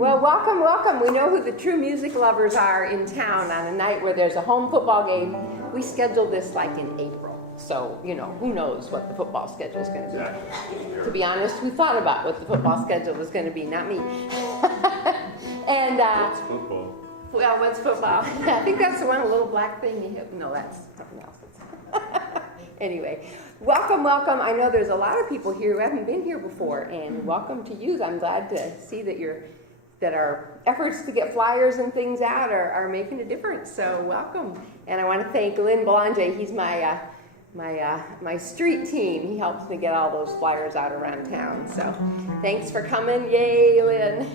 Well, welcome, welcome. We know who the true music lovers are in town on a night where there's a home football game. We scheduled this like in April. So, you know, who knows what the football schedule is going to be. Exactly. To be honest, we thought about what the football schedule was going to be, not me. And what's football? Well, what's football? I think that's the one, a little black thing you hit. No, that's something else. Anyway, welcome, welcome. I know there's a lot of people here who haven't been here before, and welcome to you. I'm glad to see that our efforts to get flyers and things out are making a difference. So welcome. And I want to thank Lynn Belanger. He's my street team. He helps me get all those flyers out around town. So thanks for coming. Yay, Lynn.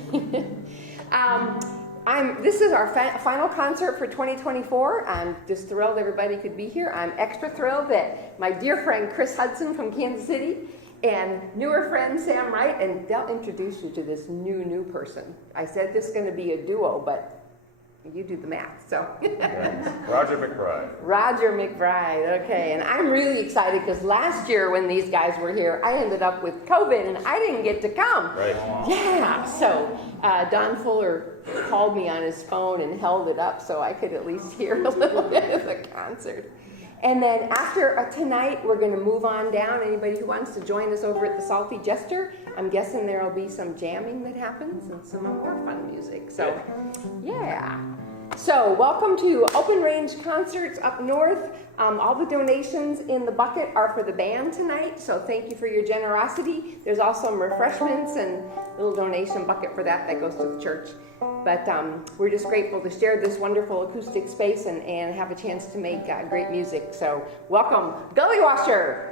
This is our final concert for 2024. I'm just thrilled everybody could be here. I'm extra thrilled that my dear friend Chris Hudson from Kansas City and newer friend Sam Wright, and they'll introduce you to this new person. I said this is going to be a duo, but you do the math, so. Roger McBride. Roger McBride, okay. And I'm really excited because last year when these guys were here, I ended up with COVID and I didn't get to come. Right. Yeah, so Don Fuller called me on his phone and held it up so I could at least hear a little bit of the concert. And then after tonight, we're going to move on down. Anybody who wants to join us over at the Salty Jester, I'm guessing there will be some jamming that happens and some more fun music. So, yeah. So, welcome to Open Range Concerts up north. All the donations in the bucket are for the band tonight, so thank you for your generosity. There's also some refreshments and a little donation bucket for that goes to the church. But we're just grateful to share this wonderful acoustic space and have a chance to make great music. So welcome, Gullywasher!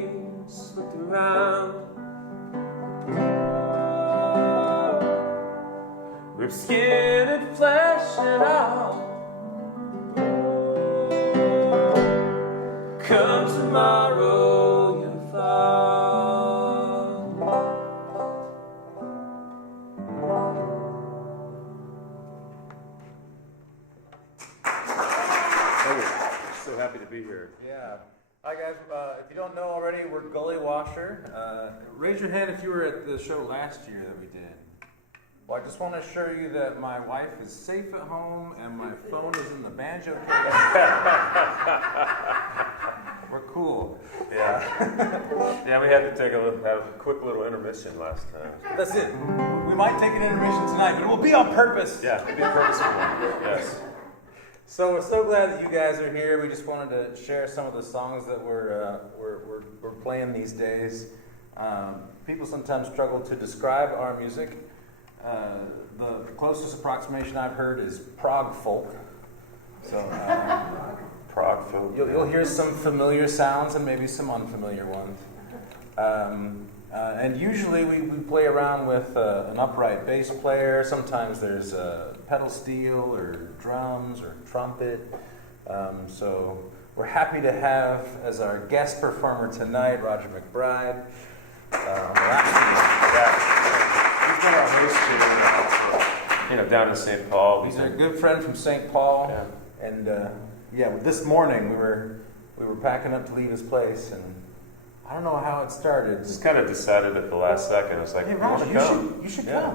face, looked around. Ripped skin and flesh and all. Come tomorrow, you'll fall. So happy to be here. Yeah. Hi guys, if you don't know already, we're Gullywasher. Raise your hand if you were at the show last year that we did. Well, I just want to assure you that my wife is safe at home and my phone is in the banjo case. We're cool. Yeah. Yeah, we had to have a quick little intermission last time. That's it. We might take an intermission tonight, but it will be on purpose. Yeah, it'd be a purposeful one. Yes. So we're so glad that you guys are here. We just wanted to share some of the songs that we're playing these days. People sometimes struggle to describe our music. The closest approximation I've heard is prog folk. So Prog folk. you'll hear some familiar sounds and maybe some unfamiliar ones. And usually we play around with an upright bass player. Sometimes there's pedal steel or drums or trumpet. So we're happy to have as our guest performer tonight, Roger McBride. He's been our host here, down in St. Paul. He's a good friend from St. Paul. Yeah. And this morning we were packing up to leave his place, and I don't know how it started. Just kind of decided at the last second. It's like, Hey, you want Roger, to come? you should Yeah.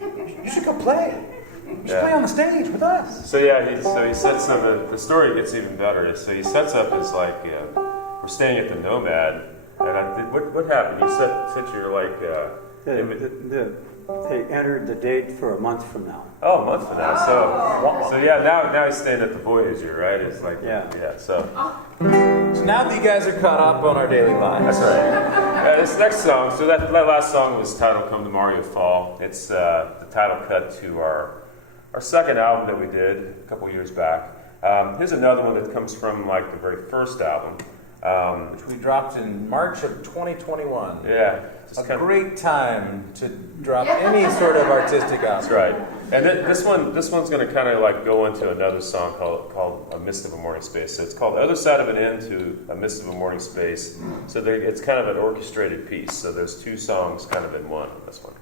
come. You should go play. You should Yeah. play on the stage with us. So yeah, he sets up. The story gets even better. So he sets up as like we're staying at the Nomad, and what happened? You said you're like They entered the date for a month from now. a month from now. So yeah, now he's staying at the Voyager, right? It's like Yeah. So So now that you guys are caught up on our daily lives, that's right. This next song. So that last song was titled "Come Tomorrow, You Fall." It's the title cut to our second album that we did a couple years back. Here's another one that comes from like the very first album. which we dropped in March of 2021. Yeah, A great time to drop any sort of artistic That's album. right. And this one's going to kind of like go into another song called "A Mist of a Morning Space." So it's called "Other Side of an End" to "A Mist of a Morning Space." So it's kind of an orchestrated piece. So there's two songs kind of in one on this one.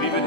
Leaving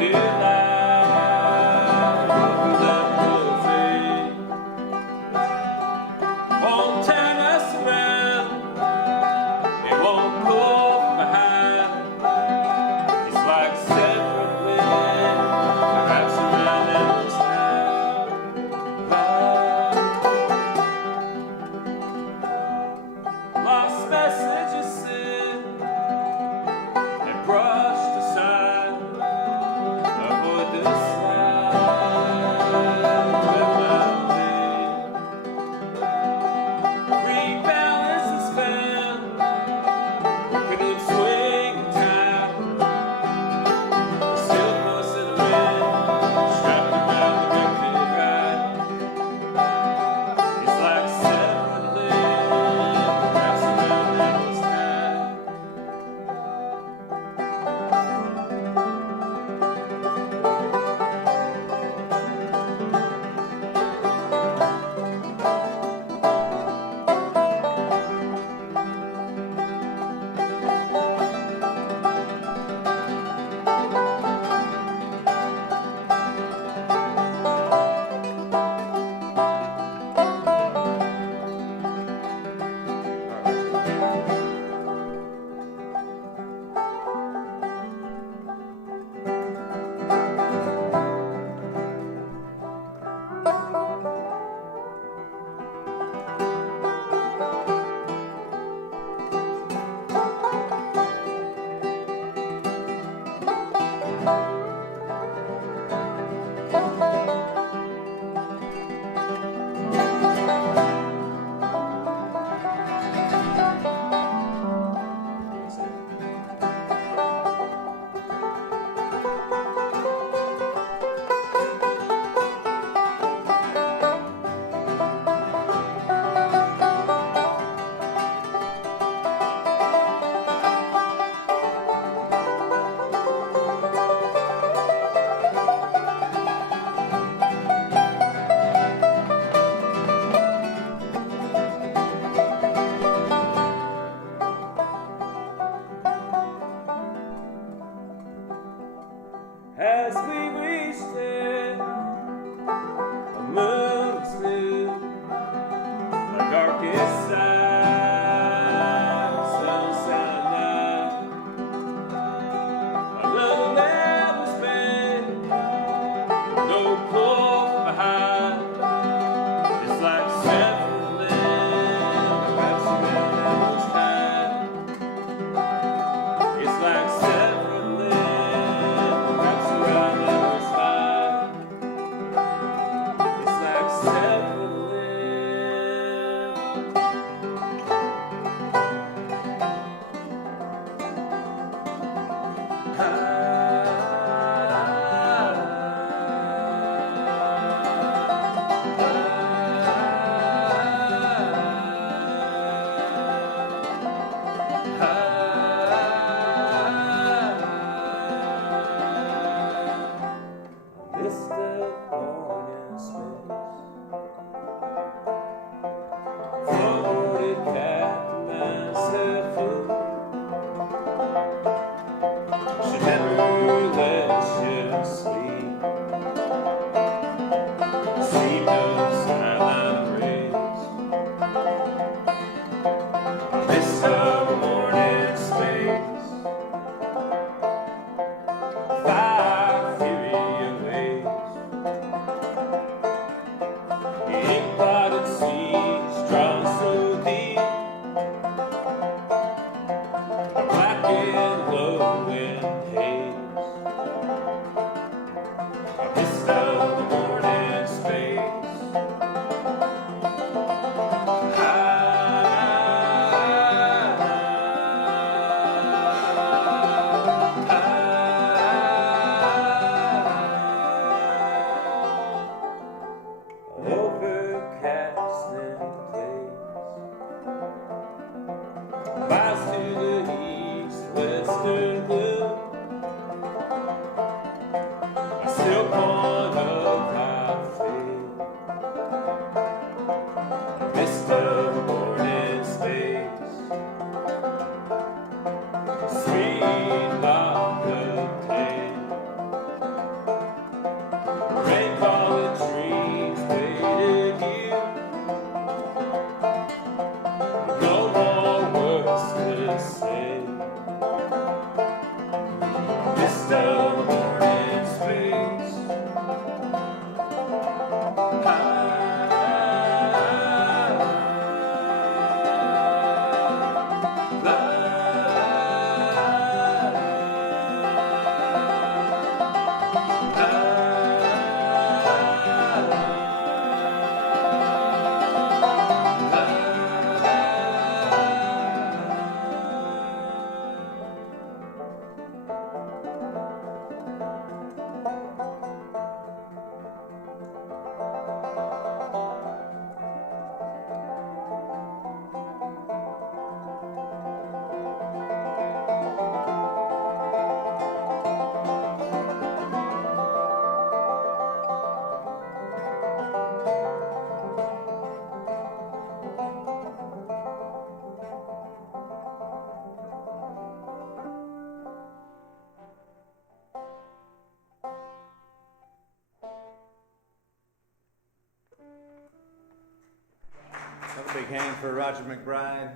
hand for Roger McBride.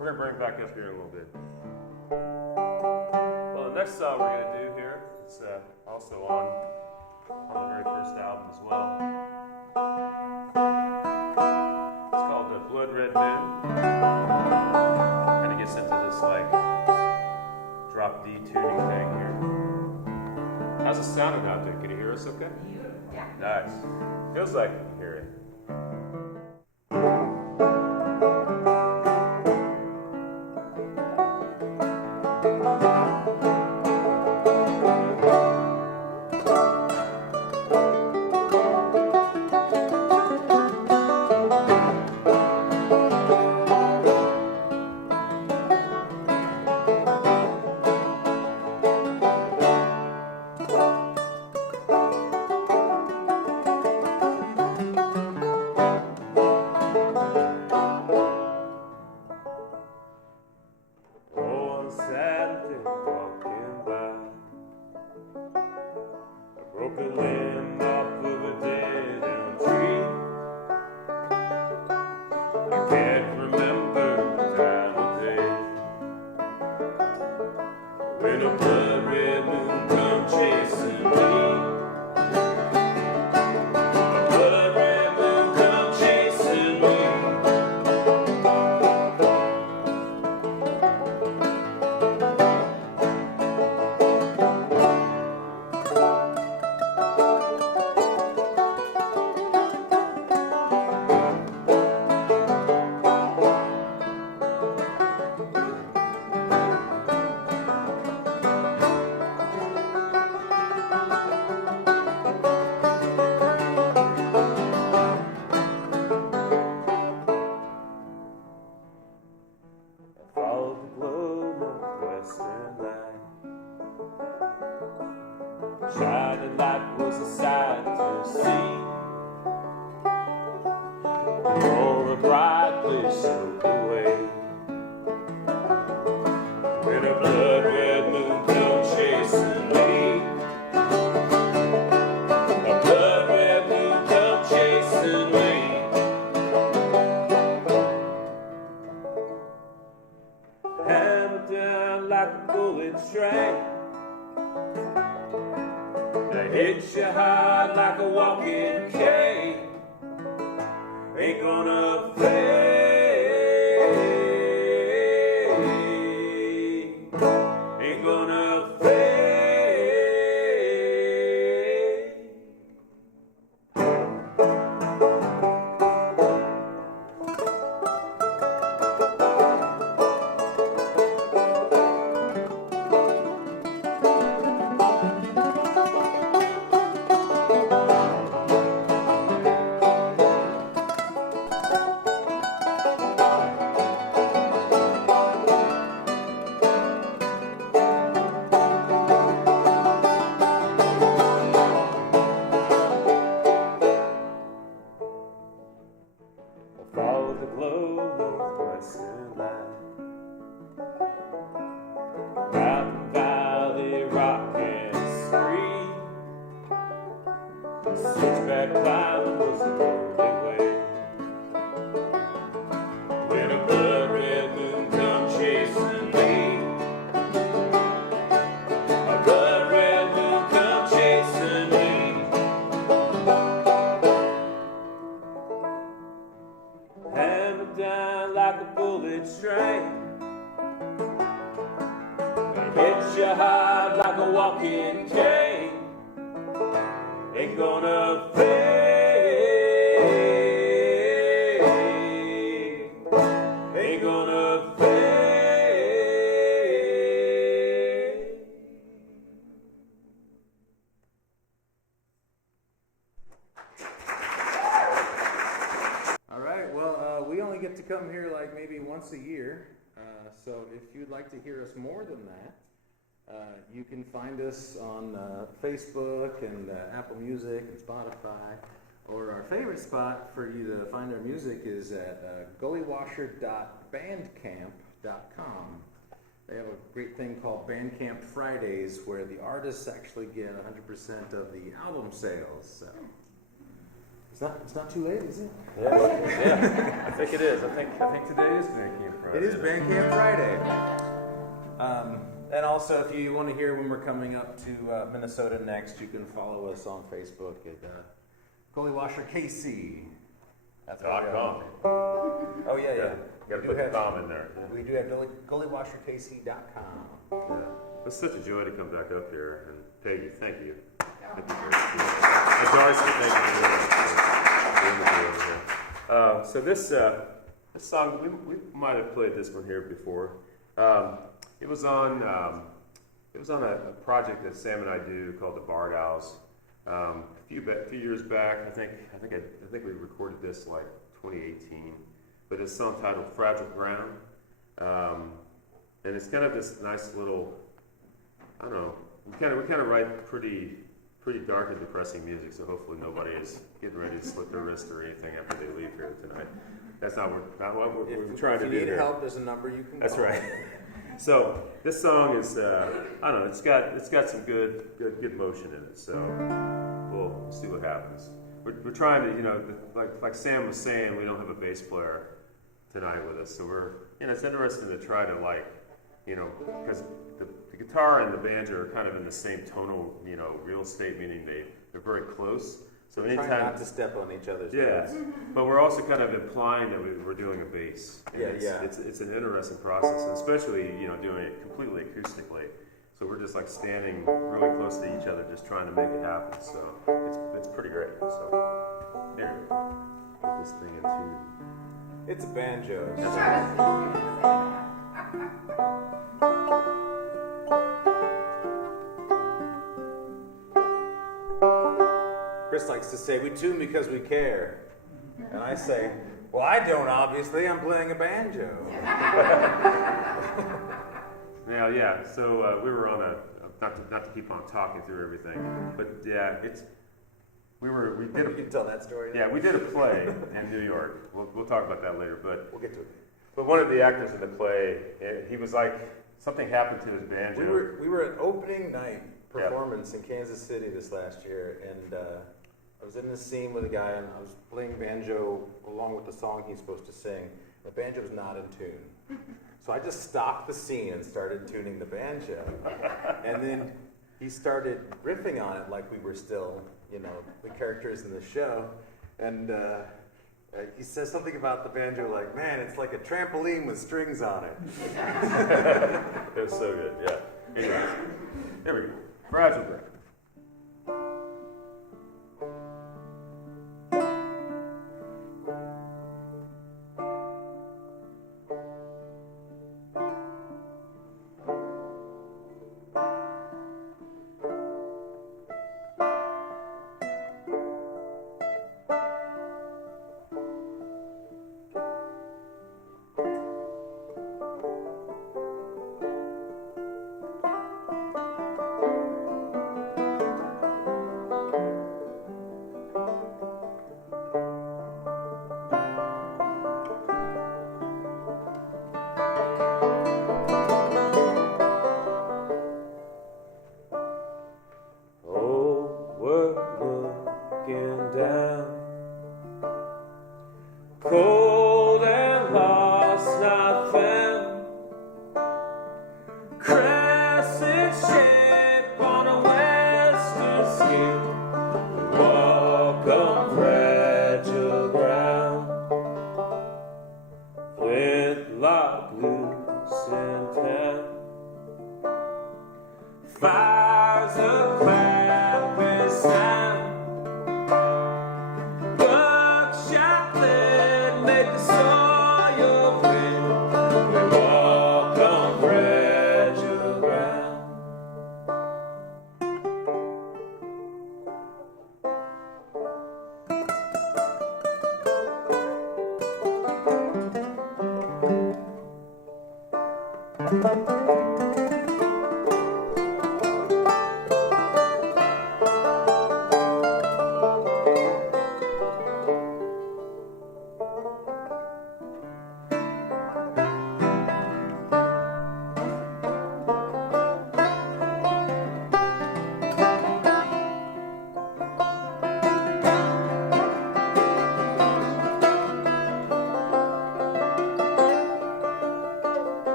We're going to bring it back up here in a little bit. Well, the next song we're going to do here is also on the very first album as well. It's called The Blood Red Moon. Kind of gets into this like drop D tuning thing here. How's it sounding out there? Can you hear us okay? Yeah. Nice. Feels like you can hear it. Once a year, so if you'd like to hear us more than that, you can find us on Facebook and Apple Music and Spotify, or our favorite spot for you to find our music is at gullywasher.bandcamp.com. They have a great thing called Bandcamp Fridays where the artists actually get 100% of the album sales. So it's not too late, is it? Yeah, I think it is. I think today is Bandcamp Friday. It is Bandcamp Friday. And also, if you want to hear when we're coming up to Minnesota next, you can follow us on Facebook at Gullywasher KC. That's what we are. Oh yeah. Got to put the com in there. We do have gullywasherkc.com. Yeah. It's such a joy to come back up here. And Peggy, thank you. Thank you very much. And Darcy, thank you very much. So this song, we might have played this one here before. It was on a project that Sam and I do called the Bard Owls. A few years back, I think we recorded this like 2018. But it's a song titled "Fragile Ground," and it's kind of this nice little, I don't know. We kind of write pretty dark and depressing music, so hopefully nobody is getting ready to slit their wrist or anything after they leave here tonight. That's not what we're trying to do. If you need here. help, there's a number you can call. That's right. So this song is, I don't know. It's got some good motion in it. So we'll see what happens. We're trying to, like Sam was saying, we don't have a bass player tonight with us, so it's interesting to try to because the guitar and the banjo are kind of in the same tonal, real estate, meaning they're very close. So anytime, trying not to step on each other's toes. But we're also kind of implying that we're doing a bass. And it's an interesting process, and especially doing it completely acoustically. So we're just like standing really close to each other, just trying to make it happen. So it's pretty great. So there, put this thing in tune. It's a banjo. Chris likes to say, we tune because we care. And I say, well, I don't, obviously. I'm playing a banjo. Yeah. So we were on not to keep on talking through everything, but yeah, we did You can tell that story now. Yeah, we did a play in New York. We'll talk about that later, but We'll get to it. But one of the actors in the play, he was like, something happened to his banjo. We were at opening night performance in Kansas City this last year, and I was in this scene with a guy, and I was playing banjo along with the song he's supposed to sing. The banjo was not in tune. So I just stopped the scene and started tuning the banjo. And then he started riffing on it like we were still, the characters in the show. And he says something about the banjo like, man, it's like a trampoline with strings on it. It was so good, yeah. Anyways, there we go. Fragile Ground. Cold and lost, not found. Crescent shape on a western sea. We walk on fragile ground. Flintlock loose in town. Fires of clapping sound. Buckshot lead make the soil red. We walk on fragile ground.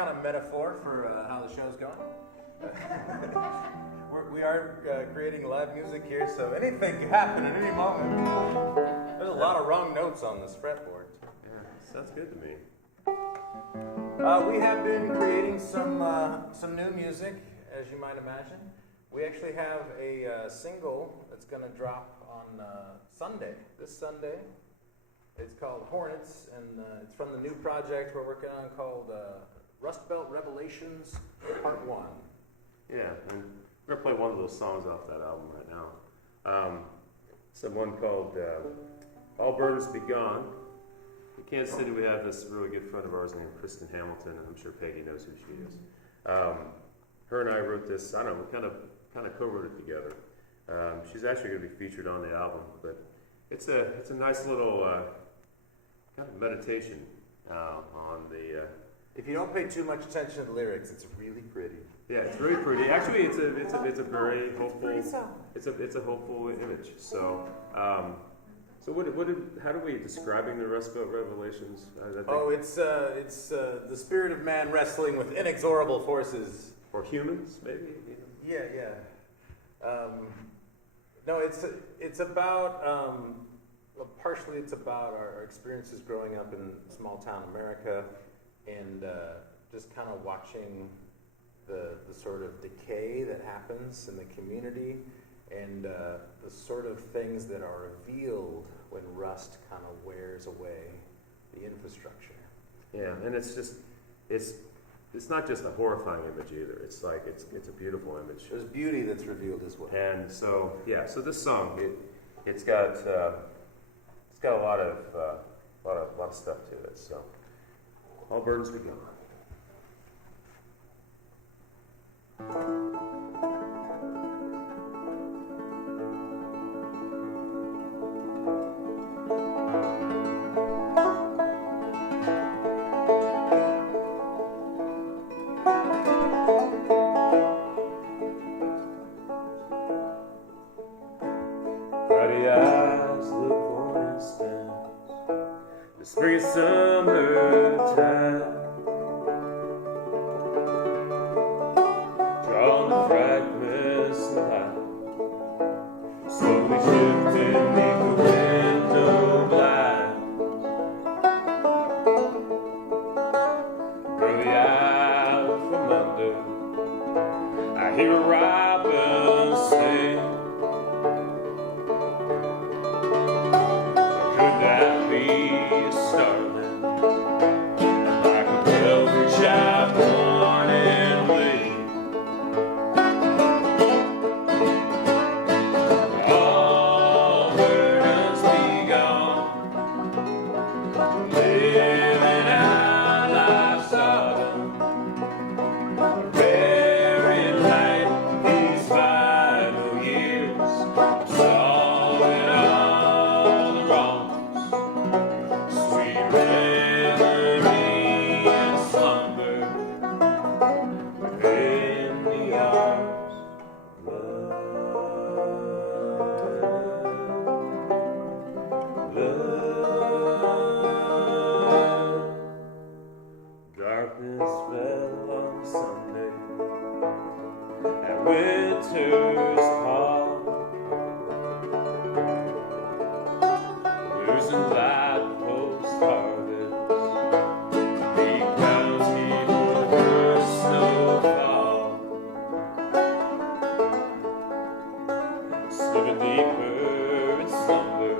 kind of metaphor for how the show's going. We are creating live music here, so anything can happen at any moment. There's a lot of wrong notes on this fretboard. Yeah, sounds good to me. We have been creating some new music, as you might imagine. We actually have a single that's going to drop on Sunday, this Sunday. It's called Hornets, and it's from the new project we're working on called Rust Belt Revelations Part 1. Yeah, and we're going to play one of those songs off that album right now. It's the one called All Burdens Be Gone. In Kansas City, we have this really good friend of ours named Kristen Hamilton, and I'm sure Peggy knows who she is. Her and I wrote this, I don't know, we kind of co-wrote it together. She's actually going to be featured on the album, but it's a nice little kind of meditation on the... If you don't pay too much attention to the lyrics, it's really pretty. Yeah, it's really pretty. Actually, it's a very hopeful. It's a hopeful image. So, how do we describing the Rust Belt Revelations? It's the spirit of man wrestling with inexorable forces. Or humans, maybe. Yeah. No, it's about partially it's about our experiences growing up in small town America, and just kind of watching the sort of decay that happens in the community, and the sort of things that are revealed when rust kind of wears away the infrastructure. Yeah, and it's not just a horrifying image either. It's like it's a beautiful image. There's beauty that's revealed as well. And so so this song it's got a lot of stuff to it. So all burdens be gone. Cloudy eyes look on and stands the spring and summer tide, drawing the fragments of light, slowly shifting neath the window blinds. Early out from under, I hear a robin sing. Could that be a starling, like a velvet shy morning wind? All burdens be gone, living out life's autumn, very light these final years, solving all the wrongs, sweet memory and slumber within the arms of love. Darkness fell on Sunday, and winter's call, losing light post-harvest, deep county for the first snowfall, slipping deeper in slumber,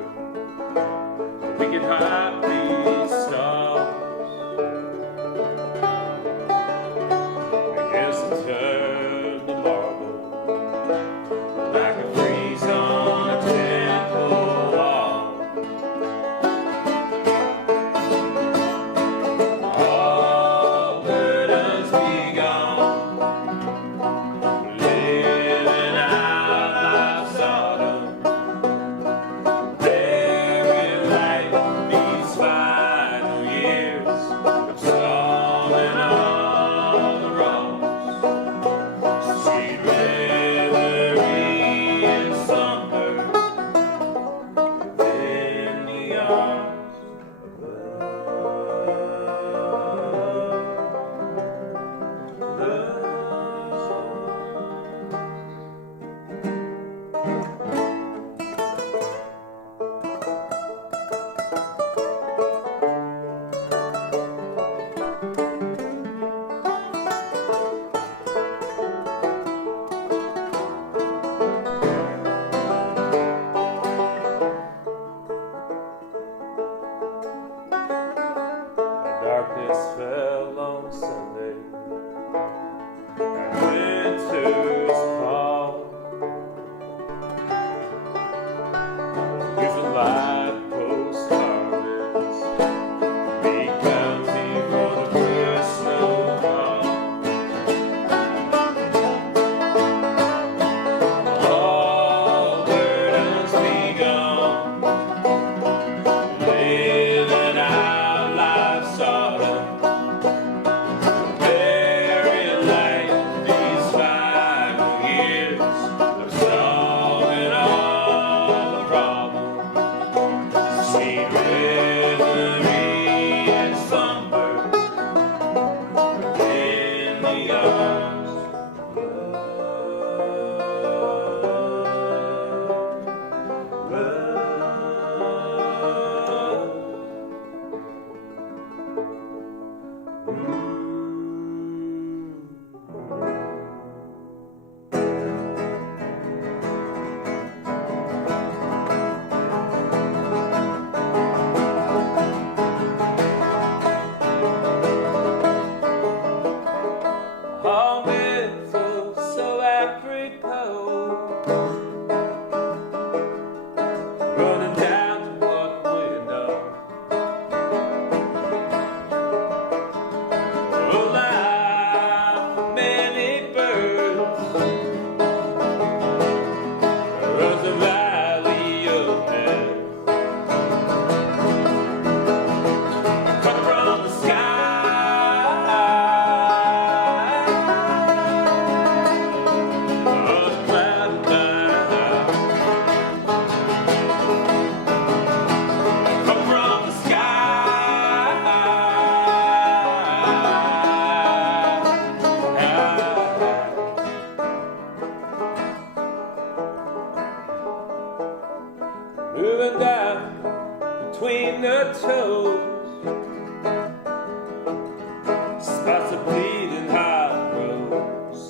we can hide these stars. Against the turn to marble, like a frieze on a temple wall. All burdens be gone, living out life's autumn, running down to what we know. Alive for many birds, runs the valley of death. Come from the sky, on a cloud night. Come from the sky. Moving down between the toes, spots of bleeding hot rose.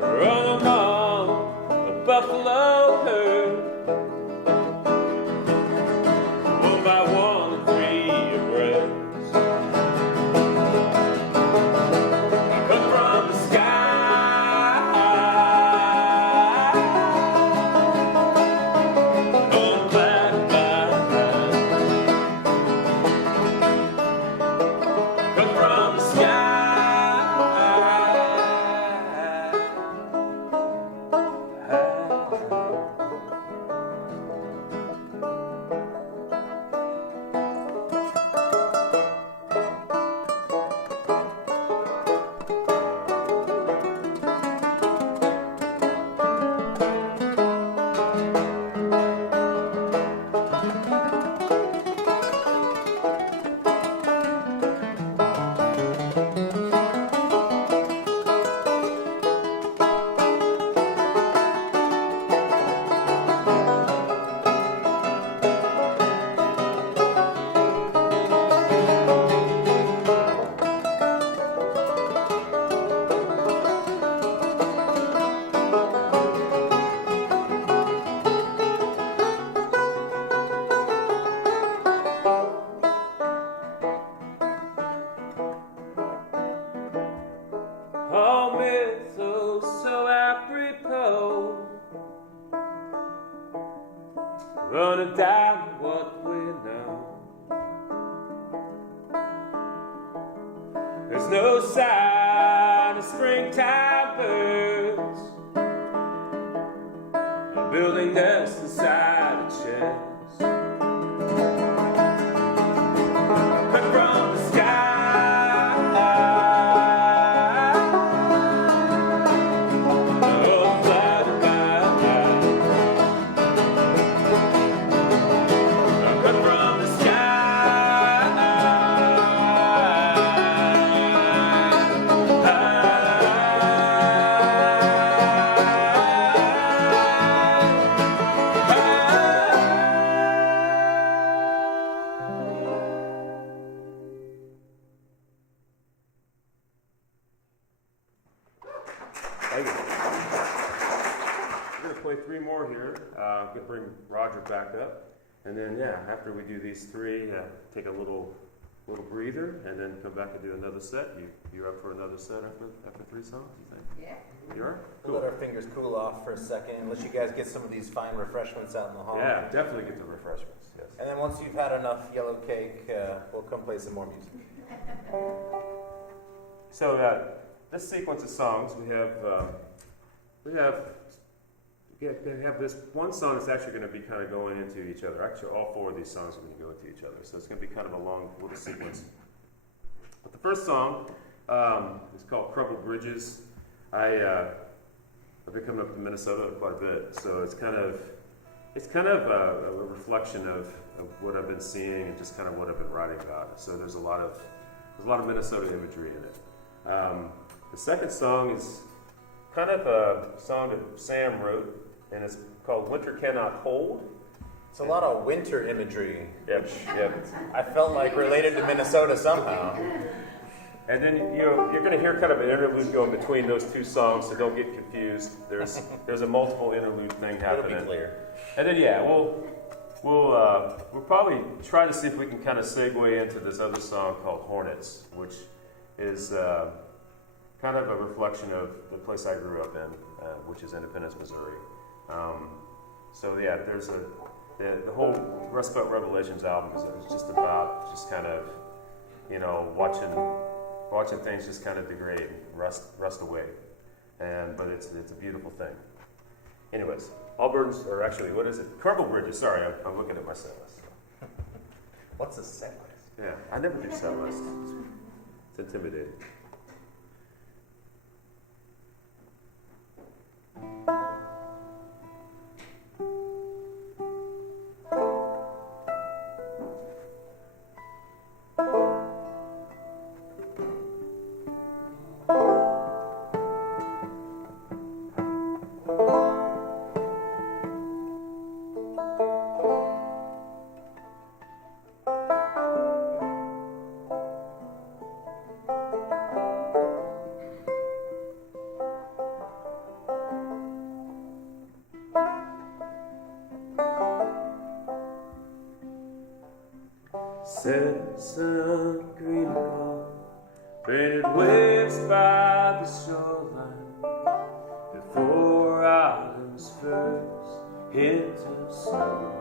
Run among a buffalo herd, one by one, 3 abreast. Come from the sky, on black night. Come from the sky. All mythos so apropos, running down what we know. There's no sign of springtime birds building nests inside a chest. Cut from the sky. Thank you. We're going to play 3 more here. I'm going to bring Roger back up. And then, yeah, after we do these 3, take a little breather, and then come back and do another set. You're up for another set after 3 songs, you think? Yeah. You are? We'll let our fingers cool off for a second, let you guys get some of these fine refreshments out in the hall. Yeah, definitely get the refreshments, yes. And then once you've had enough yellow cake, we'll come play some more music. So this sequence of songs, we have this one song that's actually going to be kind of going into each other. Actually, all 4 of these songs are going to go into each other, so it's going to be kind of a long little sequence. But the first song is called "Crumbled Bridges." I've been coming up to Minnesota quite a bit, so it's kind of a reflection of what I've been seeing and just kind of what I've been writing about. So there's a lot of Minnesota imagery in it. The second song is kind of a song that Sam wrote, and it's called "Winter Cannot Hold." It's a lot of winter imagery. Yep. I felt like related to Minnesota somehow. And then you're going to hear kind of an interlude going between those 2 songs, so don't get confused. There's a multiple interlude thing happening. It'll be clear. And then we'll probably try to see if we can kind of segue into this other song called "Hornets," which is kind of a reflection of the place I grew up in, which is Independence, Missouri. So yeah, there's the whole Rust Belt Revelations album is just about just kind of, you know, watching things just kind of degrade, rust away, but it's a beautiful thing. Anyways, all burdens, or actually, what is it? Crumble Bridges. Sorry, I'm looking at my set list. What's a set list? Yeah, I never do set lists. It's intimidating. Set sun, green and gold, painted waves by the shoreline, before autumn's first hint of snow.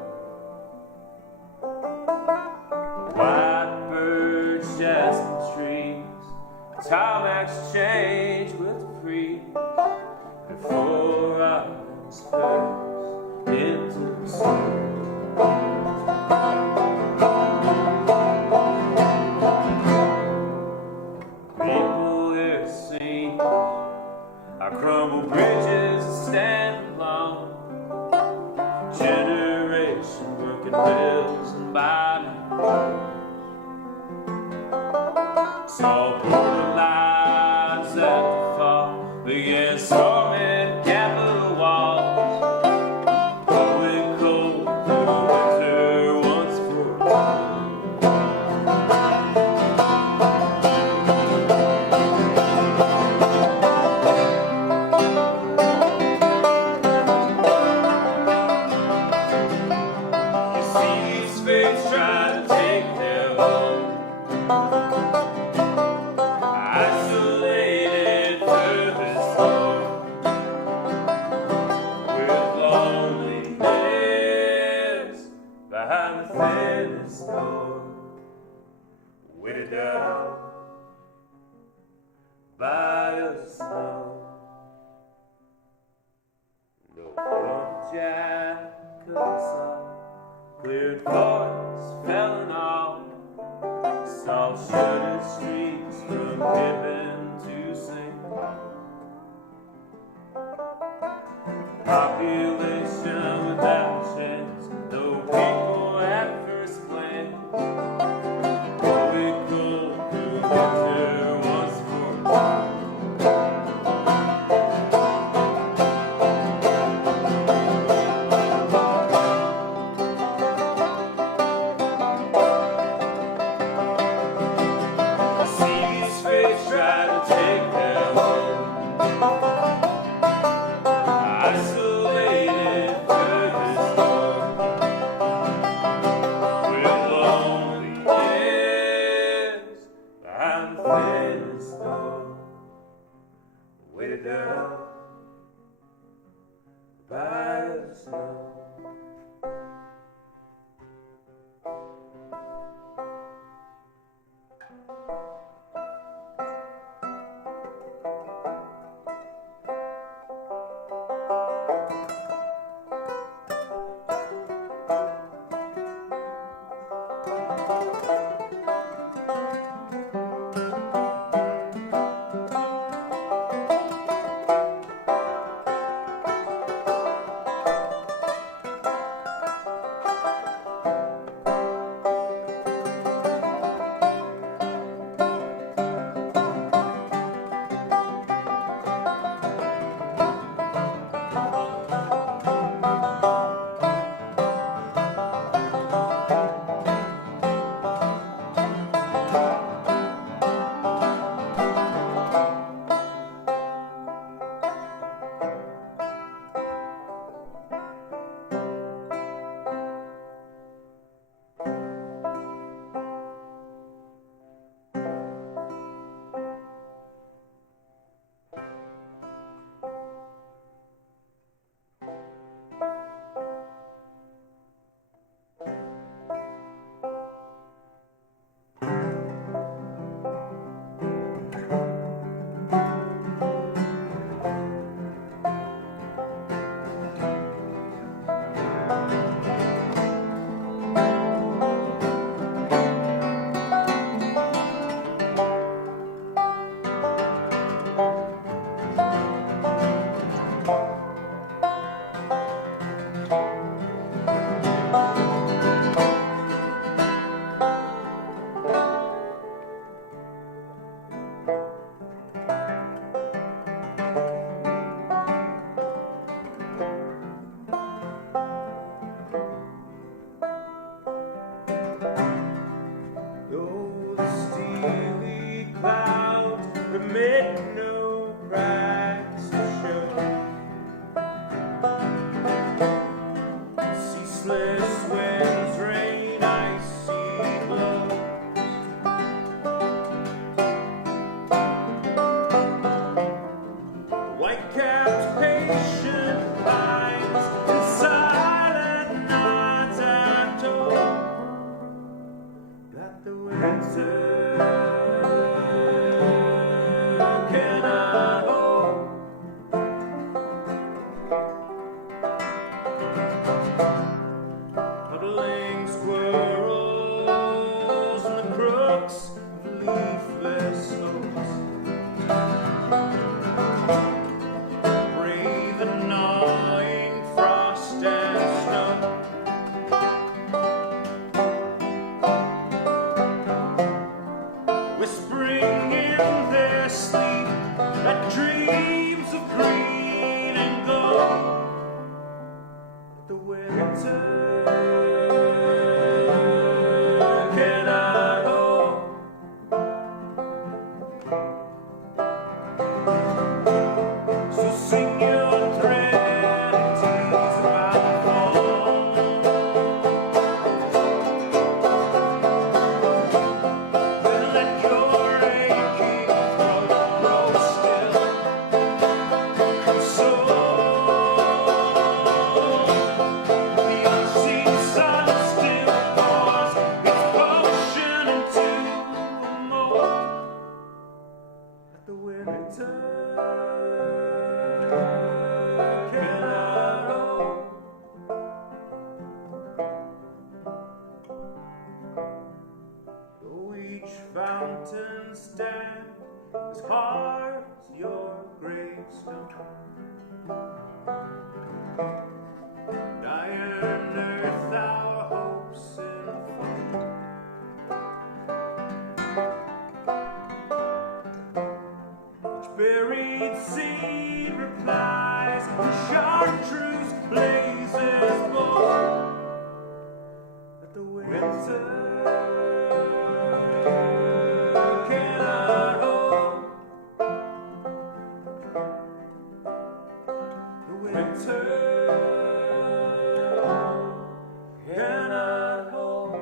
White birds, jasmine trees, tarmacs change with the breeze, before autumn's first hint of snow. Crumble bridges stand alone, generation working bills and body. Saw border lines at the fall, began storming Capitol walls, blowing cold through winter once for all. Cleared forests, fell and all, saw shuttered streets from Pippin to St. Paul. Population without chance, no people at first glance, going cold through winter once for all. cannot hold. So sing your gratitudes by the phone. Then let your aching throat grow still. The unseen sun still pours its potion into a mold. Let the wind return, cannot hold. Though each fountain stand as hard as your gravestone, iron earth our hopes enfold. Each buried seed replies, the chartreuse blazes bold. Let the winter cannot hold. The winter cannot hold.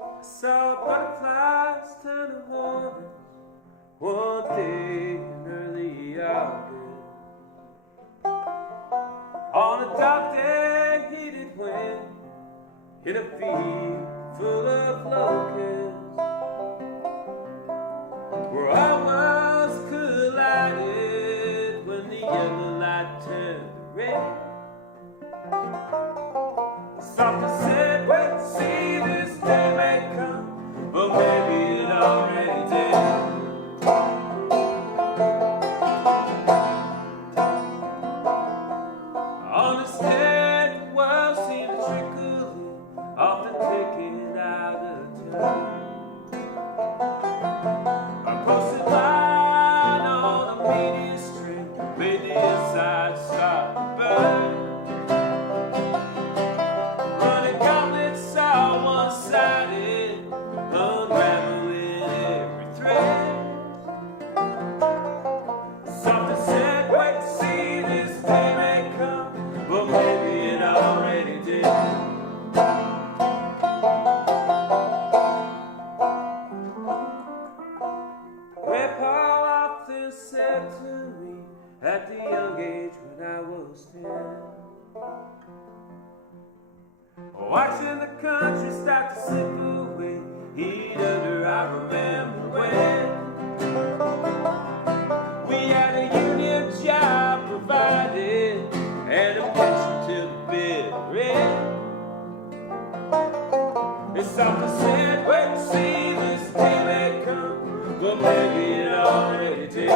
I saw butterflies turn to hornets one day in early August. On a dark day, heated wind in a field full of locusts, where our worlds collided when the yellow light turned to red. Something said, wait, see, this day may come, but maybe it already did. On this day, the world seemed to trickle in, often taking it out of turn. A posted line on a media string made the inside start to burn. Running gauntlets are one-sided, unraveling every thread. Something said, wait to see, this day may come, but maybe it already did. Grandpa often said to me at the young age when I was 10, watching the country start to slip away, he'd utter, I remember when we had a union job provided and a pension till the bitter end. It's something said, wait to see, this day may come, but maybe it already did.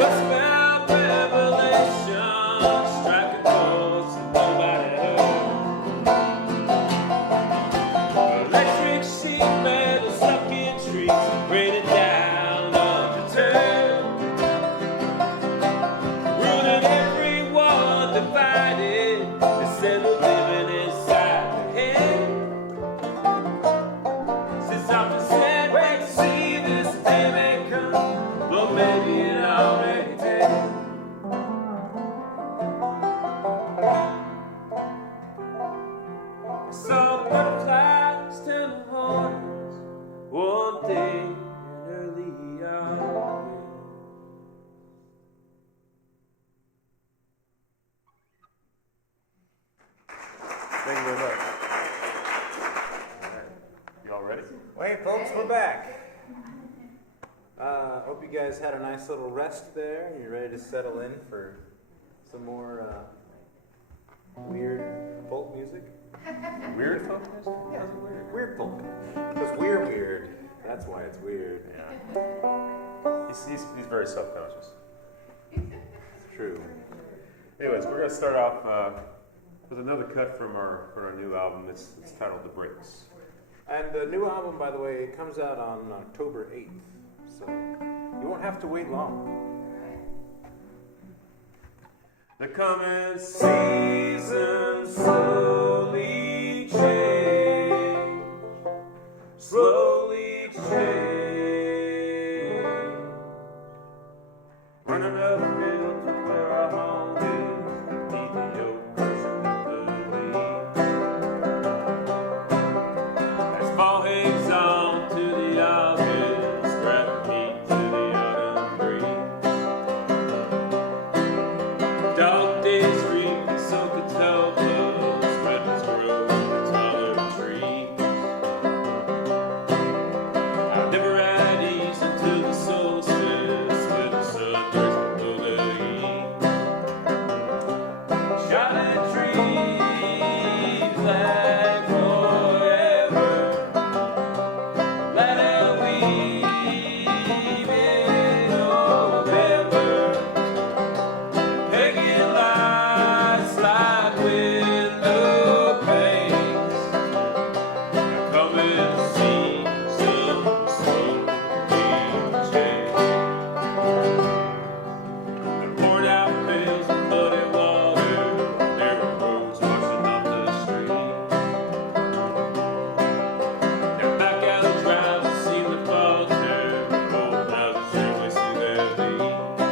Earthbound revelation, striking chords that nobody heard. Electric sheet metal stuck in trees, raining down undeterred. Ruling everyone divided instead of living inside the head. Since something said, wait to see, this day may come, but maybe it already did. So butterflies turn to hornets one day in early August. Thank you very much. All right. Y'all ready? Wait, folks, we're back. Hope you guys had a nice little rest there. You're ready to settle in for some more weird folk music. Weird folk music? Yeah, weird folk. Because we're weird. That's why it's weird. Yeah. He's very self-conscious. It's true. Anyways, we're going to start off with another cut from our new album. It's titled The Breaks. And the new album, by the way, it comes out on October 8th. So you won't have to wait long. The coming season slowly change, slowly change. Running uphill to where our home is, beneath the ocean of the leaves. As fall hangs on to the August, grabbing heat to the autumn breeze. Dark days reap and soak a topaz, redwoods grow the taller trees. I never ride east until the solstice, when the sun bursts below the east. Shining trees like forever, let it weave in November. Peggy lights like window panes. I come and see some slowly change. And poured out pails of muddy water, there were roads washing off the street. Their back alley drives seem to falter, old houses surely see their leaves.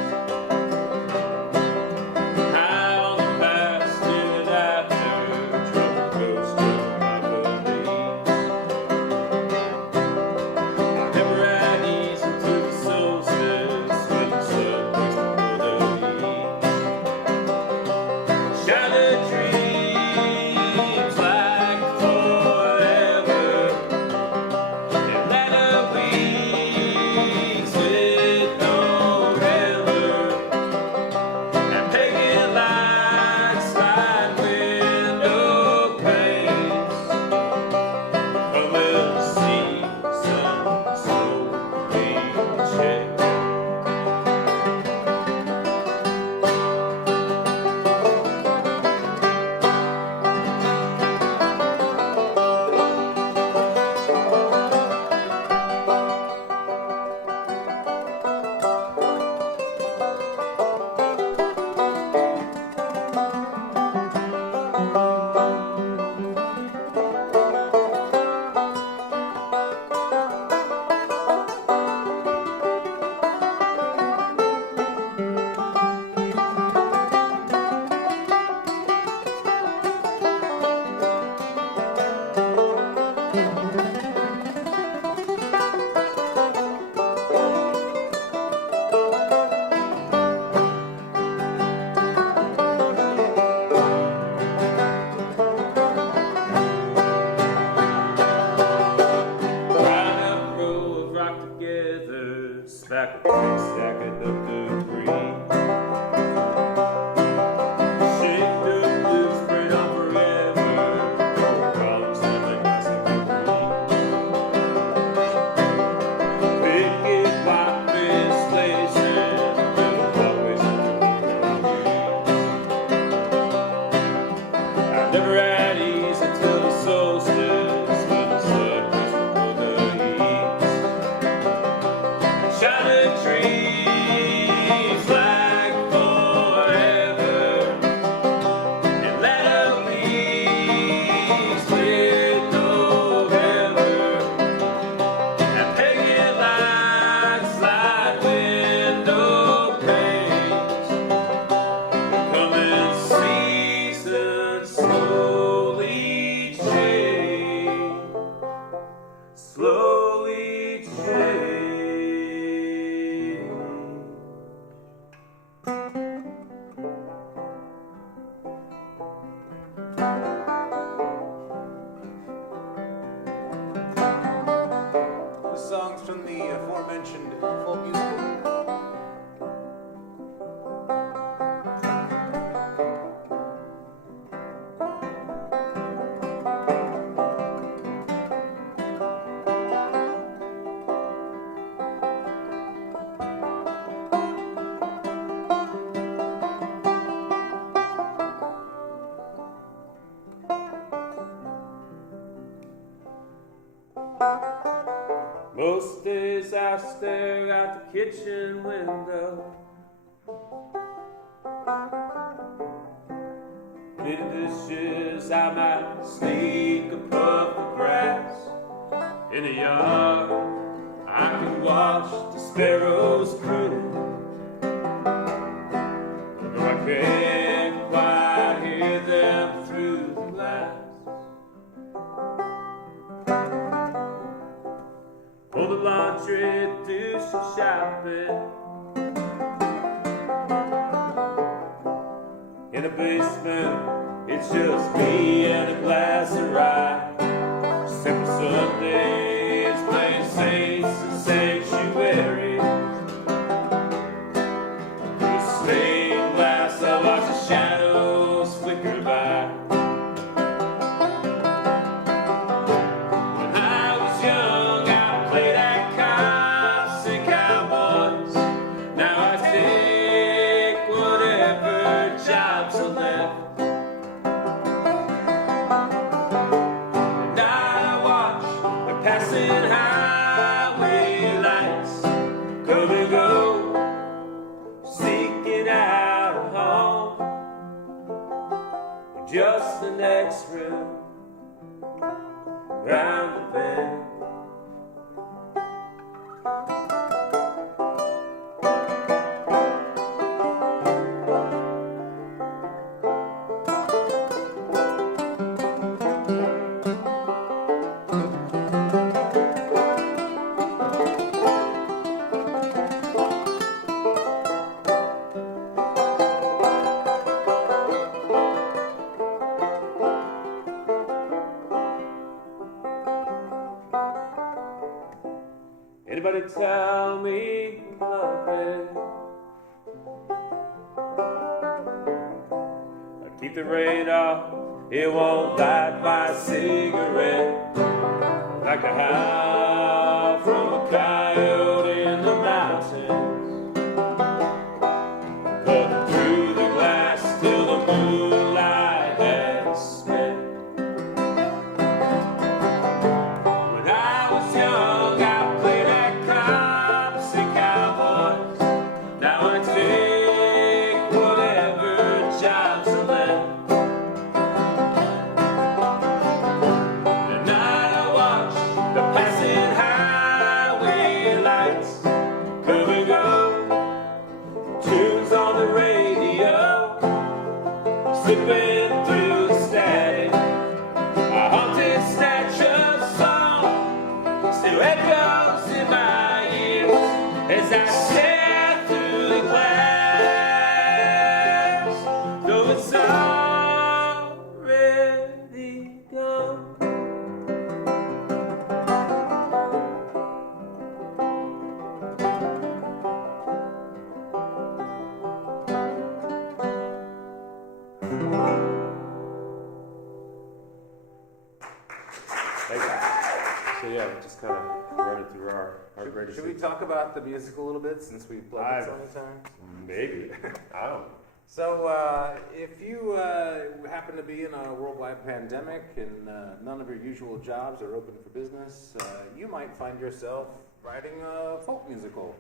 How the past till after trouble goes through my beliefs. I never had ease until the solstice, when the sun breaks below the east. Shattered dreams like forever, and let a weeks in November. And pagan lights like window panes. Come and see some slowly change. Line up, row of rock together, stack it up to green. Shake the blue, spread on forever, columns and nice and green. Picket white face station, little walkways and I never had ease until the solstice, when the sun bursts below the east. Shining trees like forever, and let a leaves with November. And pagan lights like window panes. The coming season slowly Most days I stare out the kitchen window, clean dishes, I might sneak a puff of grass. In the yard, I can watch the sparrows crooning, though I can't quite hear them through the glass. Fold the laundry, do some shopping. In the basement, it's just me and a glass of rye. Simple Sundays, playing saints and sanctuaries. Through the stained glass, I watch the shadows flicker by. When I was young, I played at cops and cowboys. Now I take whatever jobs are left. And I watch the passing highway lights come and go, seeking out a home. Just the next room round the bend. Anybody tell me love it? I keep the rain off, it won't light my cigarette. Like a howl from a coyote in the mountains, cutting through the glass till the moonlight has spent. When I was young, I played at cops and cowboys. Now I take whatever jobs are left. And I watch the passing highway lights come and go. Tunes on the radio, slipping through the static. A haunted snatch of song still echoes in my ears as I stare through the glass, though it's already gone. Thank you. So yeah, we're just kind of running through our greatest Should we hits. talk about the music a little bit since we played it so many times? Maybe. I don't know. So, if you happen to be in a worldwide pandemic and none of your usual jobs are open for business, you might find yourself writing a folk musical.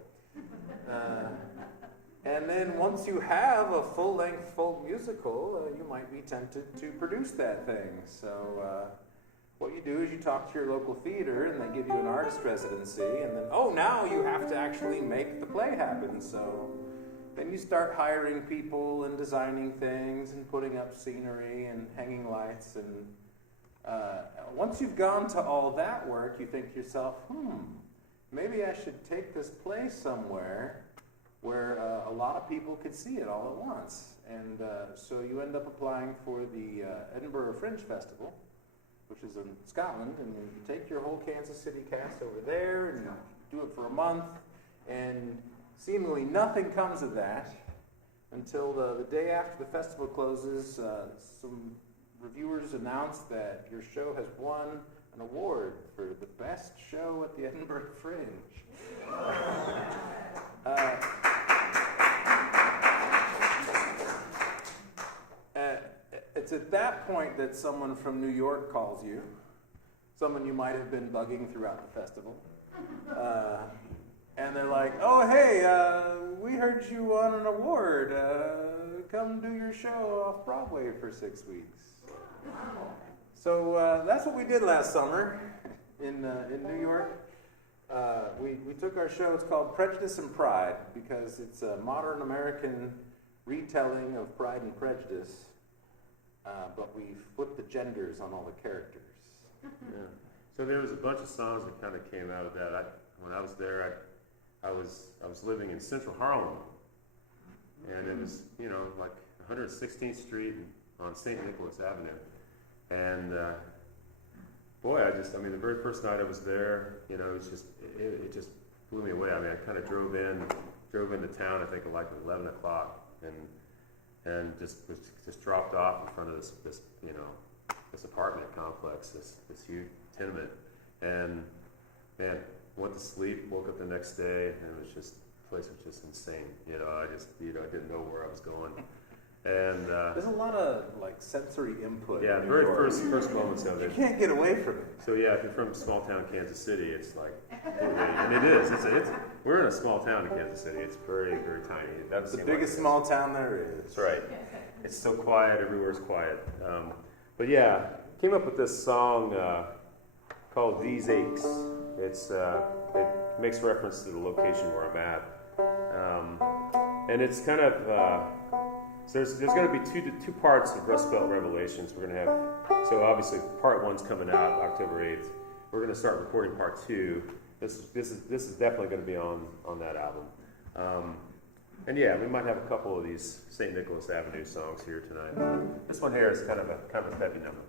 And then once you have a full-length folk musical, you might be tempted to produce that thing. So, what you do is you talk to your local theater and they give you an artist residency, and then, oh, now you have to actually make the play happen. So then you start hiring people and designing things and putting up scenery and hanging lights. And once you've gone to all that work, you think to yourself, maybe I should take this play somewhere where a lot of people could see it all at once. And so you end up applying for the Edinburgh Fringe Festival, which is in Scotland, and you take your whole Kansas City cast over there and you do it for a month, and seemingly nothing comes of that until the day after the festival closes. Some reviewers announce that your show has won an award for the best show at the Edinburgh Fringe. It's at that point that someone from New York calls you someone you might have been bugging throughout the festival. And they're like, oh, hey, we heard you won an award. Come do your show off Broadway for 6 weeks. So that's what we did last summer in New York. We took our show, it's called Prejudice and Pride, because it's a modern American retelling of Pride and Prejudice, but we flipped the genders on all the characters. Yeah. So there was a bunch of songs that kind of came out of that. When I was there, I was living in Central Harlem, and it was like 116th Street on St. Nicholas Avenue, and boy, the very first night I was there, it was just it just blew me away. I mean, I kind of drove into town, I think at like 11 o'clock, and just dropped off in front of this apartment complex, this huge tenement, and man, went to sleep, woke up the next day, and it was just the place was just insane. I didn't know where I was going, and there's a lot of like sensory input. Yeah, in very New York. first moments of You it. can't get away from it. So yeah, if you're from small town Kansas City, it's like, and it is. We're in a small town in Kansas City. It's very, very tiny. It doesn't It's the seem biggest like it. small town there is. That's right. It's so quiet. Everywhere's quiet. But yeah, came up with this song called "These Aches." It makes reference to the location where I'm at, and it's kind of so there's going to be two parts of Rust Belt Revelations. We're going to have, so obviously part 1's coming out October 8th. We're going to start recording part 2. This is definitely going to be on that album. And yeah, we might have a couple of these St. Nicholas Avenue songs here tonight. This one here is kind of a peppy number.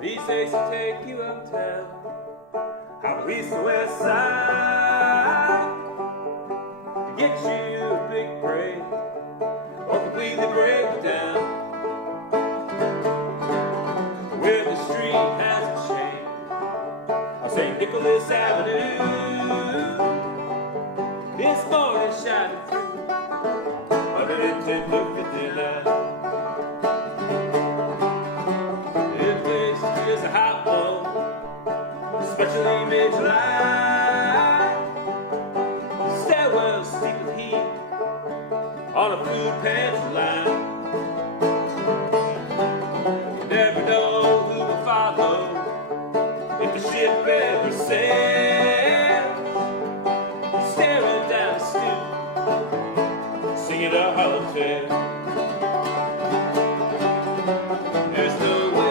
These days to take you uptown, out east to west side, to get you a big break, or completely break down. Where the street hasn't changed, on St. Nicholas Avenue, this morning shining through, 110 to 59. It's a hot one, especially mid-July. Stairwell steep with heat on a food pantry line. You never know who will follow if the ship ever sails. Staring down the stoop, singing a hollow tale. There's no way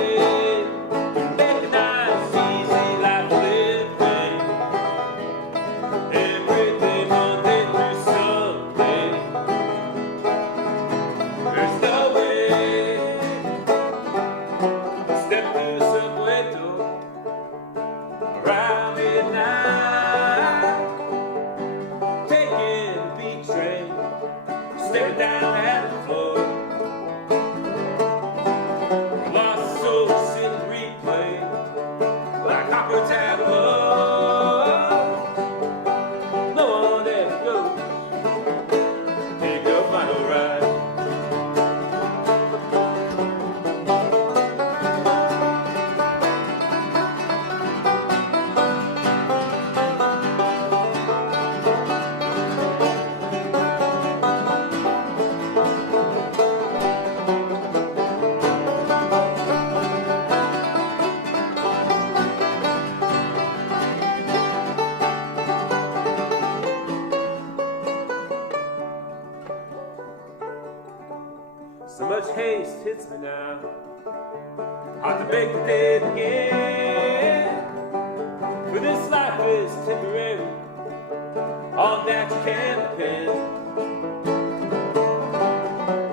so much haste hits me now, hard to make the day begin. For this life is temporary, all that you can depend.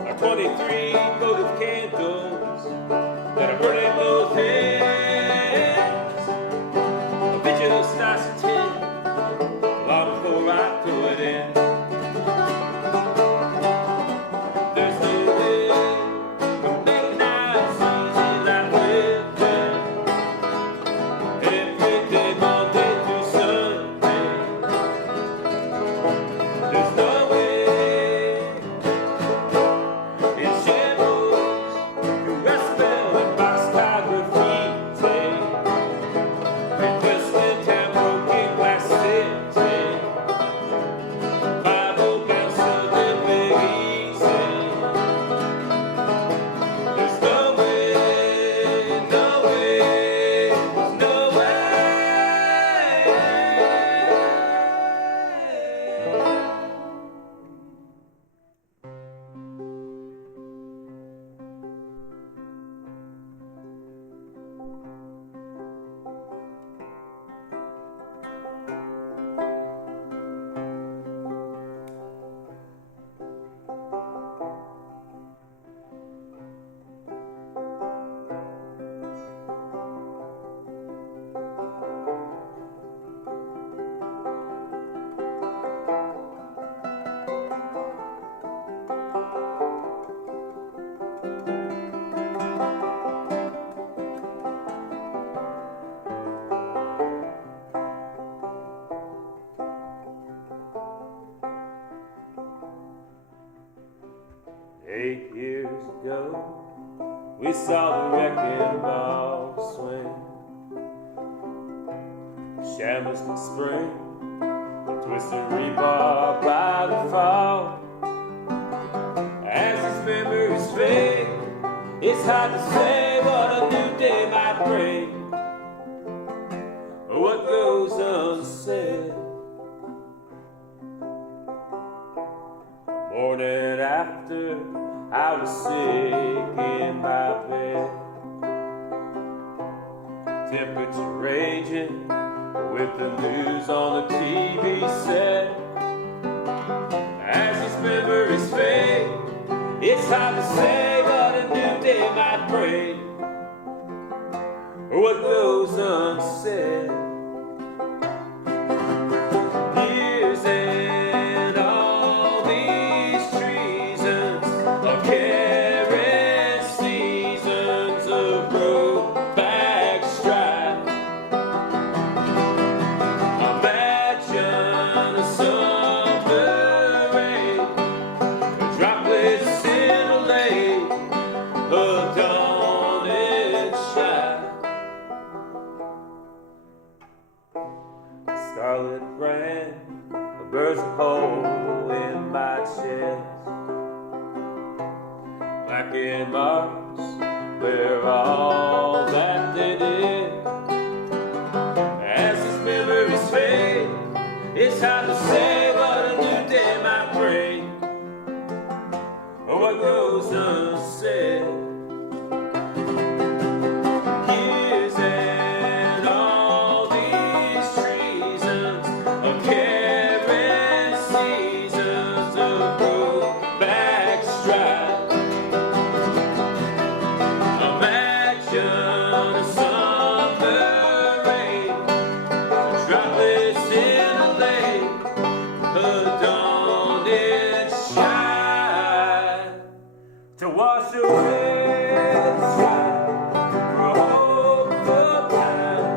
Our 23 votive candles that are burning both ends. A vigil starts at 10, long before I throw it in. There's no way of making out easy like living. we saw the wrecking ball swing. Shambles in spring, twisted rebar by the fall. As these memories fade, it's hard to say what a new day might bring, or what goes unsaid. Morning after, I was sick in my bed, temperature raging with the news on the TV set. As these memories fade, it's hard to say what a new day might bring, or what goes unsaid. Years and all these treasons of carrying seasons of broke back strife. Imagine a summer rain, droplets in a lake, a dawning shine. Scarlet brand, a bird's hole in my chest. Blackened marks bear all that they did. As these memories fade, it's hard to say what a new day might bring, or what goes unsaid. Years and all these treasons of carrying seasons of broke back strife. Imagine a summer rain, droplets in a lake, a dawning shine, to wash away the strife for hope of time.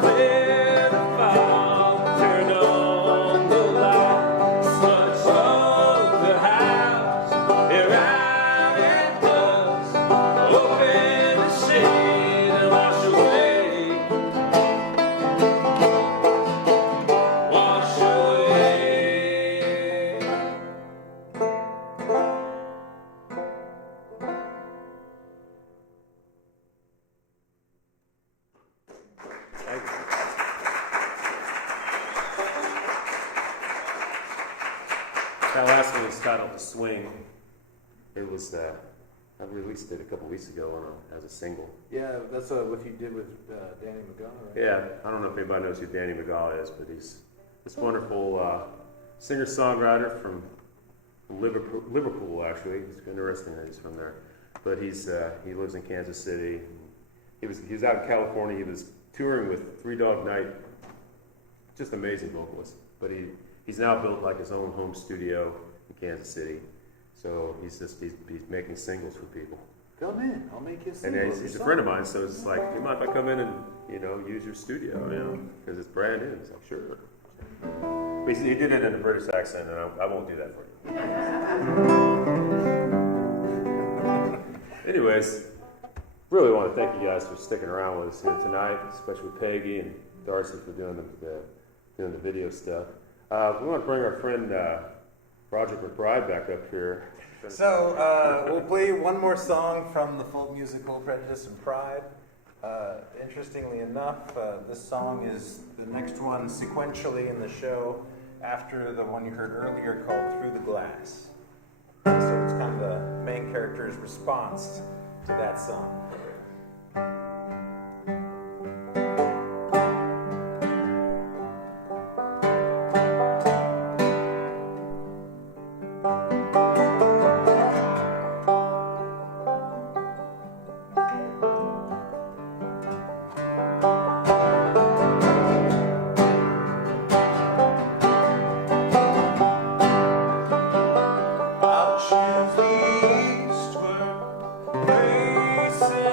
Clear the fog, turn on the light, smudge of the house, around it does. Open the shade and wash away, wash away. Thank you. That last one is titled "The Swing." It was I released it a couple weeks ago as a single. Yeah, that's what you did with Danny McGowan, right? Yeah, I don't know if anybody knows who Danny McGaw is, but he's this wonderful singer-songwriter from Liverpool, actually. It's interesting that he's from there. But he lives in Kansas City. He was out in California. He was touring with Three Dog Night. Just amazing vocalist. But he's now built like his own home studio in Kansas City. So he's making singles for people. Come in, I'll make you a And single. he's a friend of mine, so it's like, you mind if I come in and use your studio, because it's brand new. It's like, sure. But he did it in a British accent, and I won't do that for you. Anyways, really want to thank you guys for sticking around with us here tonight, especially Peggy and Darcy for doing the video stuff. We want to bring our friend Roger McBride back up here. So we'll play one more song from the folk musical Prejudice and Pride. Interestingly enough, this song is the next one sequentially in the show after the one you heard earlier called Through the Glass. So it's kind of the main character's response to that song. I'll choose the eastward, facing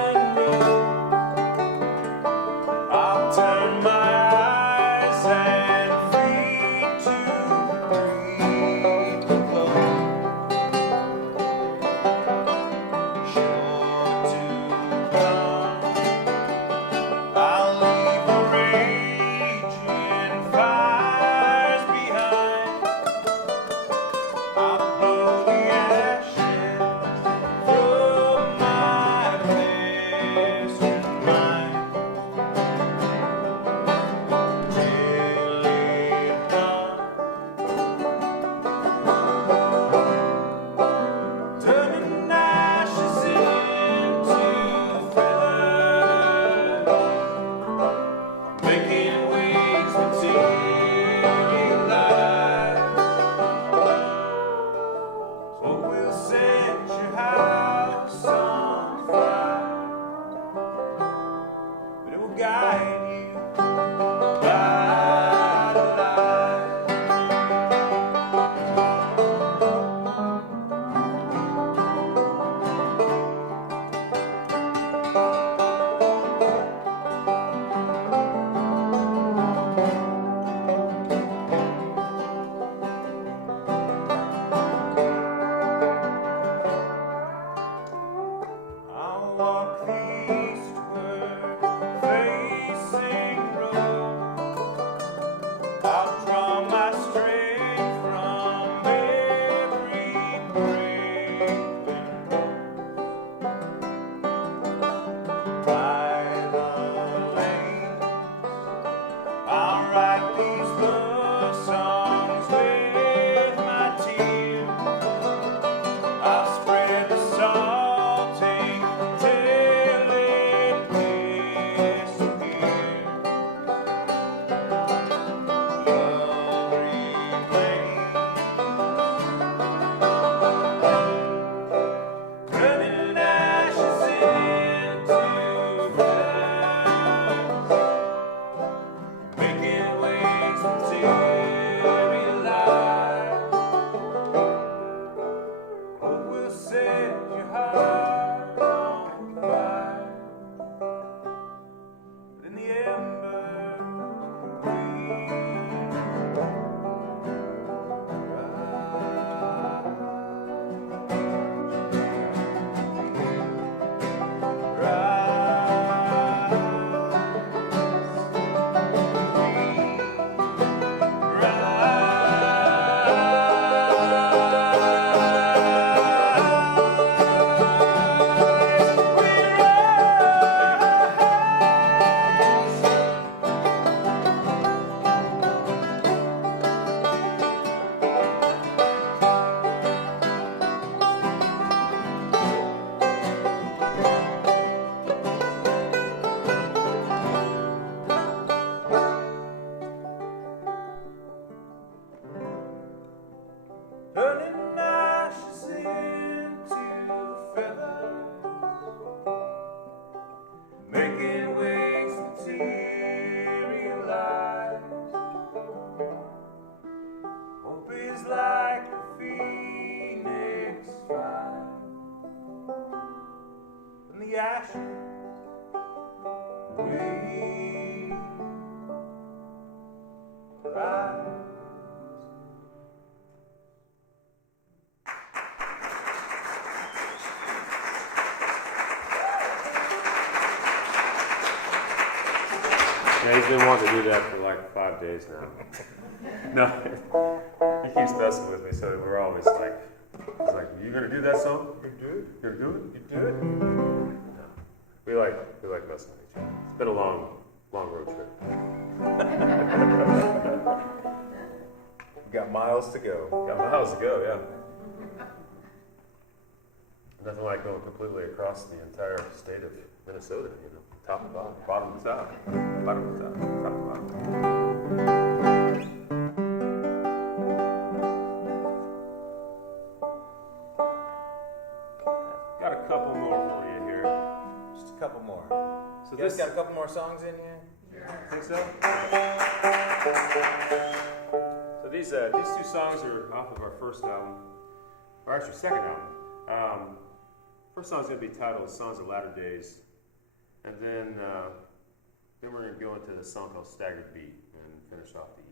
Yeah, he's been wanting to do that for like 5 days now. No, he keeps messing with me, so we're always like, he's like, "You gonna do that song? You do it? You gonna do it? You do it?" No, we like messing with each other. It's been a long road trip. Got miles to go. Got miles to go, yeah. Nothing like going completely across the entire state of Minnesota, you know, top to bottom, bottom to top, bottom to top, top to bottom. Got a couple more for you here. Just a couple more. So You guys this got a couple more songs in here? think so? So these two songs are off of our first album, or actually second album. First song's gonna be titled "Songs of Latter Days," and then we're gonna go into the song called "Staggered Beat" and finish off the evening.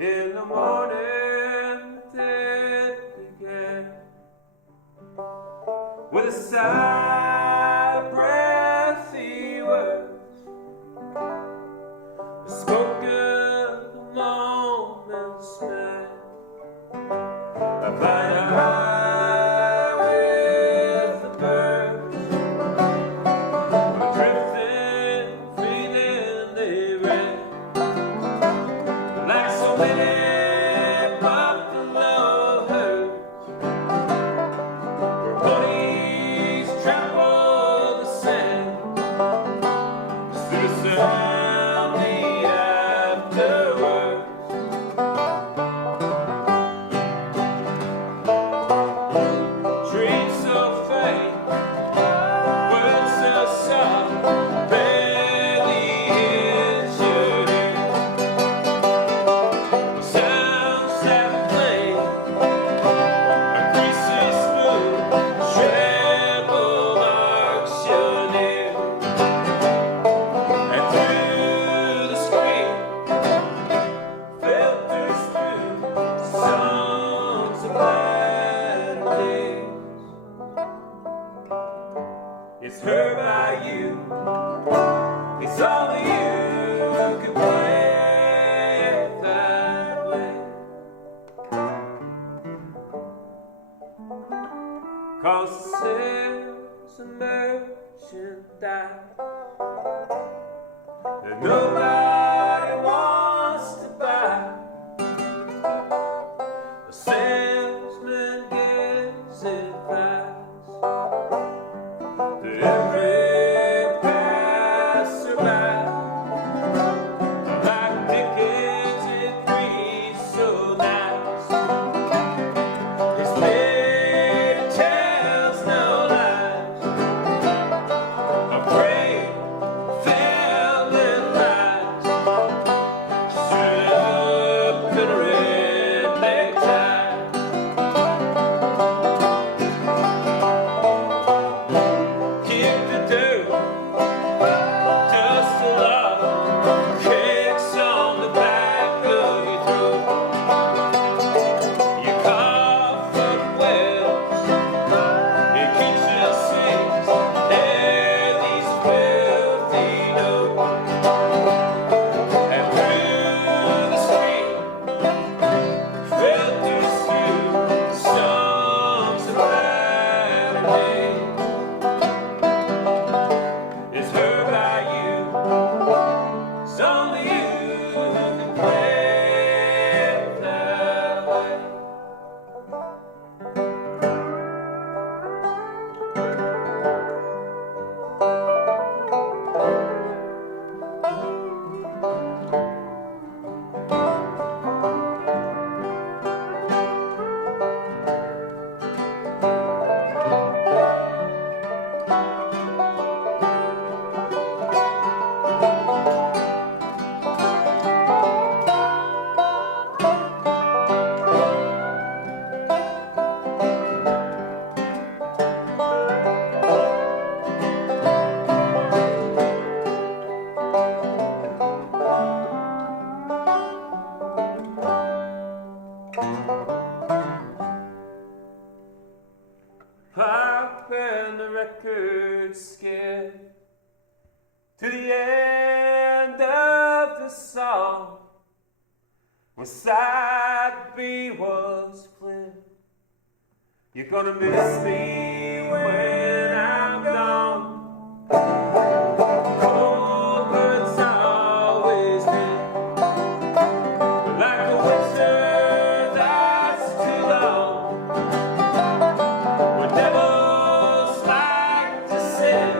In the morning, the day began with a sigh of breathy words spoken the moment's night. I fly high with the birds, drifting, feeling they ran. Like so many buffalo herds, where ponies trample the sand, to the sound the side B was clear. You're gonna miss me when I'm gone. Cold words always near. Like a winter that's too long. Where devils like to sit.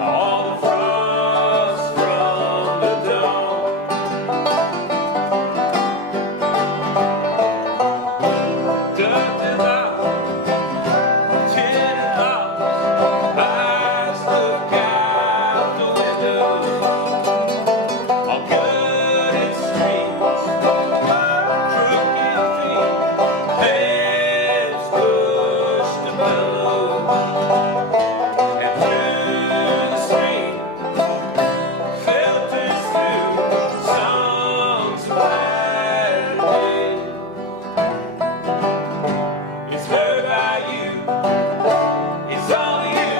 All the frost from the dawn. Dirt is out, tin and lost. Eyes look out the window. All good in streets, crooked feet, hands push the bellows. And through the street, filters through songs of Saturday. It's heard by you, it's only you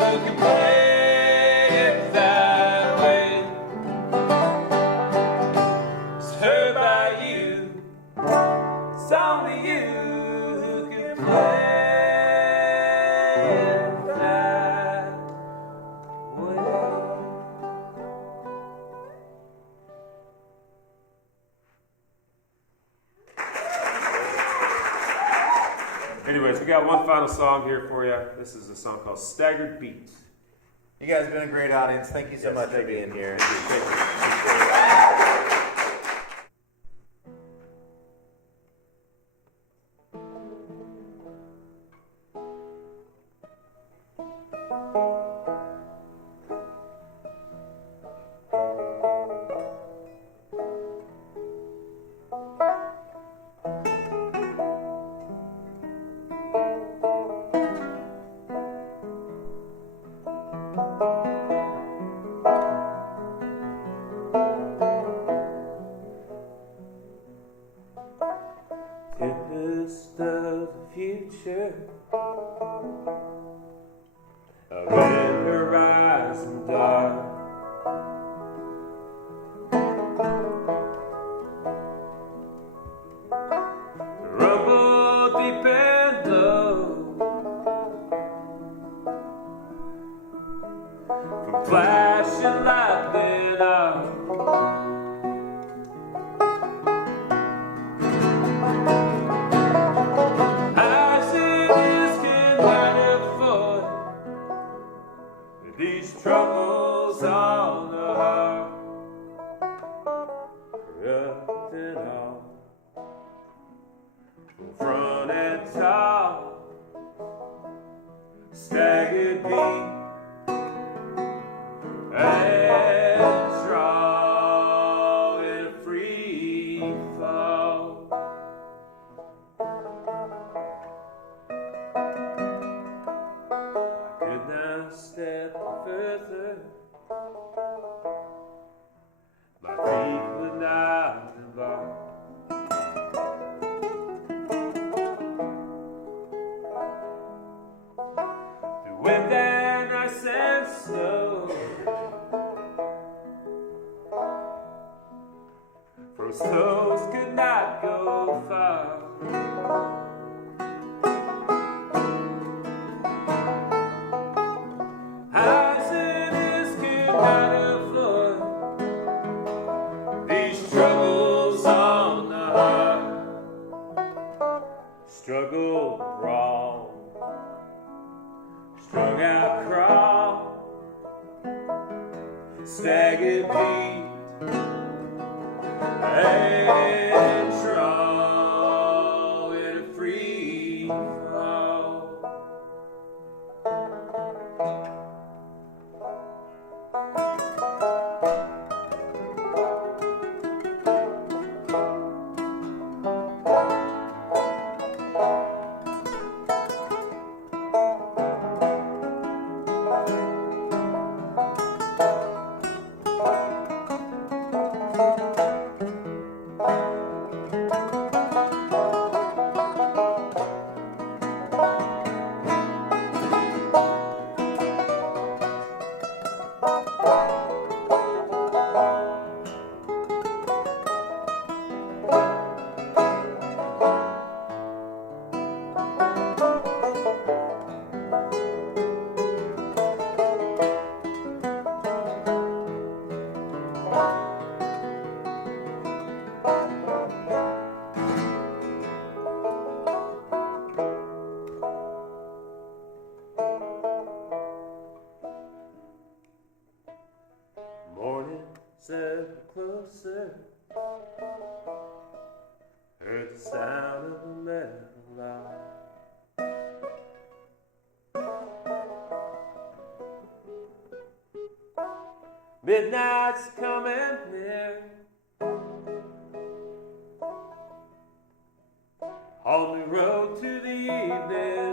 who can play it that way. It's heard by you, it's only you who can play it that way. Anyways, we got one final song here for you. This is a song called Staggered Beats. You guys have been a great audience. Thank you so Yes, much for thank you. being here. Thank you. Tempest of the future, a red horizon dark. Rumble deep and low, from flashing lightning out. Eyes in his can light up for these troubles on the heart. Up and all, from front and top, staggered beat and strong in a free fall. I could not step further. My feet would not embark. Through wind and ice and snow, froze toes could not go far. Eyes in his can floor. These troubles on the heart. Struggle wrong, strung out crawl, staggered beat and trawl in a free fall. closer, closer. Heard the sound of a metal lock. Midnight's coming near. On the road to the evening